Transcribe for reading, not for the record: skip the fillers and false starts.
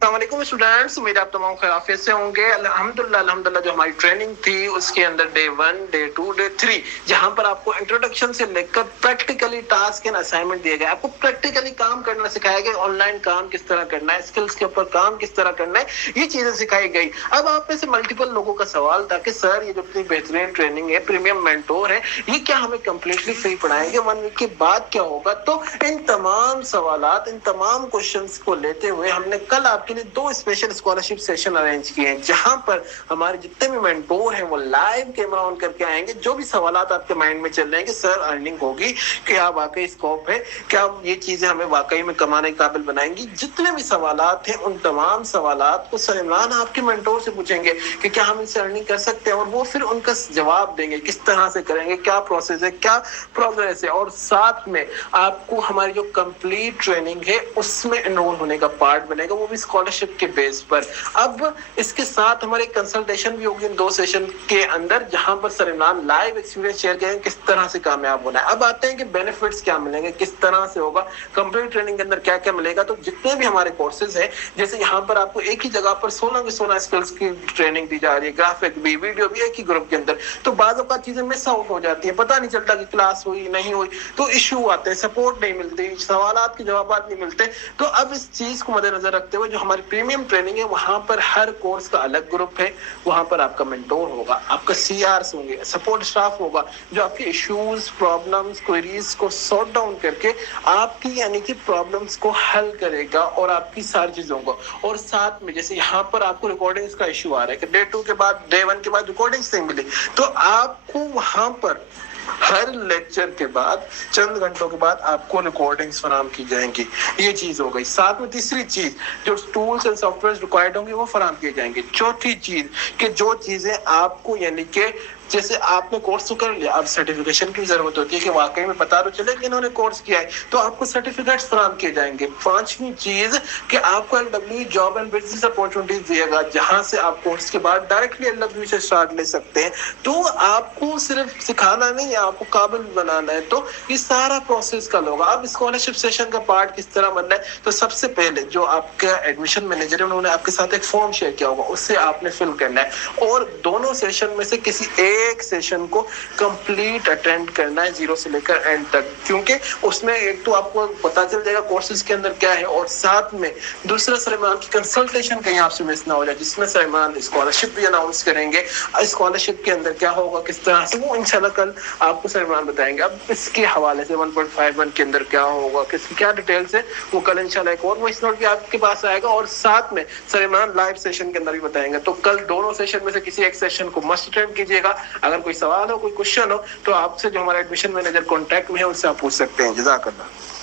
السلام علیکم اسٹوڈینٹس، امید آپ تمام خیریت سے ہوں گے۔ الحمدللہ جو ہماری ٹریننگ تھی اس کے اندر ڈے 1 ڈے 2 ڈے 3 جہاں پر آپ کو انٹروڈکشن سے لے کر پریکٹیکلی ٹاسک اینڈ اسائنمنٹ دیے گئے، آپ کو پریکٹیکلی کام کرنا سکھایا گیا، آن لائن کام کس طرح کرنا ہے، اسکلز کے اوپر کام کس طرح کرنا ہے، یہ چیزیں سکھائی گئی۔ اب آپ میں سے ملٹیپل لوگوں کا سوال تھا کہ سر یہ جو اتنی بہترین ٹریننگ ہے، پریمیم مینٹور ہے، یہ کیا ہمیں کمپلیٹلی فری پڑھائیں گے؟ 1 ویک کے بعد کیا ہوگا؟ تو ان تمام سوالات، ان تمام کوشچنس کو لیتے ہوئے ہم نے کل آپ کے لیے 2 اسپیشل اسکالرشپ سیشن ارینج کیے ہیں، جہاں پر ہمارے جتنے بھی مینٹور ہیں وہ لائیو کیمرہ آن کر کے آئیں گے۔ جو بھی سوالات آپ کے مائنڈ میں چل رہے ہیں کہ سر ارننگ ہوگی، کیا واقعی اسکوپ ہے، کیا یہ چیزیں ہمیں واقعی میں کمانے کے قابل بنائیں گی، جتنے بھی سوالات ہیں ان تمام سوالات کو سر عمران آپ کے مینٹور سے پوچھیں گے کہ کیا ہم اس سے ارننگ کر سکتے ہیں، اور وہ پھر ان کا جواب دیں گے کس طرح سے کریں گے، کیا پروسیس ہے، کیا پروگریس ہے، اور ساتھ میں آپ کو ہماری جو کمپلیٹ ٹریننگ ہے اس میں انرول ہونے کا پارٹ بنے گا، وہ بھی اسکالرشپ کے بیس پر۔ اب اس کے ساتھ ہمارے کنسلٹیشن بھی ہوگی ان 2 سیشن کے اندر، جہاں پر سر عمران لائیو ایکسپیرینس شیئر کریں گے کس طرح سے کامیاب ہونا ہے۔ اب آتے ہیں کہ بینیفٹس کیا ملیں گے، کس طرح سے ہوگا، کمپلیٹ ٹریننگ کے اندر کیا کیا ملے گا۔ تو جتنے بھی ہمارے کورسز ہیں، جیسے یہاں پر آپ کو ایک ہی جگہ پر 16 کے 16 اسکلز کی ٹریننگ دی جا رہی ہے، گرافک بھی، ویڈیو بھی ایک ہی گروپ کے اندر، تو بعض اوقات چیزیں مس آؤٹ ہو جاتی ہیں، پتہ نہیں چلتا کہ کلاس ہوئی نہیں ہوئی، تو ایشو آتے ہیں، سپورٹ نہیں ملتی، سوالات کے جوابات نہیں ملتے۔ تو اب اس چیز کو مد نظر رکھتے ہوئے جو ہماری پریمیم ٹریننگ ہے، وہاں پر ہر کورس کا الگ گروپ ہے، وہاں پر آپ کا مینٹور ہوگا، آپ کا سی آرس ہوں گے، سپورٹ اسٹاف ہوگا، جو آپ کے ایشوز، پرابلمز، کوئریز کو سارٹ ڈاؤن کر کے آپ کی یعنی کہ پرابلمز کو حل کرے گا، اور آپ کی ساری چیزوں کو، اور ساتھ میں جیسے یہاں پر آپ کو ریکارڈنگز کا ایشو آ رہا ہے کہ ڈے 2 کے بعد ڈے 1 کے بعد ریکارڈنگز نہیں ملی، تو آپ کو وہاں پر ہر لیکچر کے بعد چند گھنٹوں کے بعد آپ کو ریکارڈنگز فراہم کی جائیں گی۔ یہ چیز ہو گئی۔ ساتھ میں تیسری چیز، جو tools and soft where required ہوں گے وہ فراہم کیے جائیں گے۔ چوتھی چیز کہ جو چیزیں آپ کو یعنی کہ جیسے آپ نے کورس تو کر لیا، اب سرٹیفکیشن کی ضرورت ہوتی ہے کہ واقعی میں پتا تو چلے کہ انہوں نے کورس کیا ہے، تو آپ کو سرٹیفکیٹس فراہم کیے جائیں گے۔ 5ویں چیز کہ آپ کو LW job and business opportunities دیا گا، جہاں سے آپ کورس کے بعد ڈائریکٹلی LW سے اسٹارٹ لے سکتے ہیں۔ تو آپ کو صرف سکھانا نہیں ہے، آپ کو قابل بنانا ہے، تو یہ سارا پروسیس کا ہوگا۔ اب اسکالرشپ سیشن کا پارٹ کس طرح بننا ہے، تو سب سے پہلے جو آپ کا ایڈمیشن مینیجر ہے انہوں نے آپ کے ساتھ ایک فارم شیئر کیا ہوگا، اس سے آپ نے فل کرنا ہے، اور دونوں سیشن میں سے کسی ایک سیشن کو کمپلیٹ اٹینڈ کرنا ہے، 0 سے لے کر اینڈ تک، کیونکہ اس میں ایک تو آپ کو پتا چل جائے گا کورسز کے اندر کیا ہے، اور ساتھ میں دوسرا سر عمران کی کنسلٹیشن کہیں آپ سے مس نہ ہو جائے، جس میں سر عمران اسکالرشپ بھی اناؤنس کریں گے، اسکالرشپ کے اندر کیا ہوگا، کس طرح سے، وہ انشاءاللہ کل آپ کو سر عمران بتائیں گے۔ اب اس کے حوالے سے 1.51 کے اندر کیا ہوگا، کس کی کیا ڈیٹیلز ہے، وہ کل انشاءاللہ ایک اور وائس نوٹ بھی آپ کے پاس آئے گا، اور ساتھ میں سر عمران لائیو سیشن کے اندر بھی بتائیں گے۔ تو کل دونوں سیشن میں سے کسی ایک سیشن کو مسٹ اٹینڈ کیجیے گا۔ اگر کوئی سوال ہو، کوئی کوشچن ہو، تو آپ سے جو ہمارا ایڈمیشن مینیجر کانٹیکٹ میں ہے، اس سے آپ پوچھ سکتے ہیں۔ جزاک اللہ۔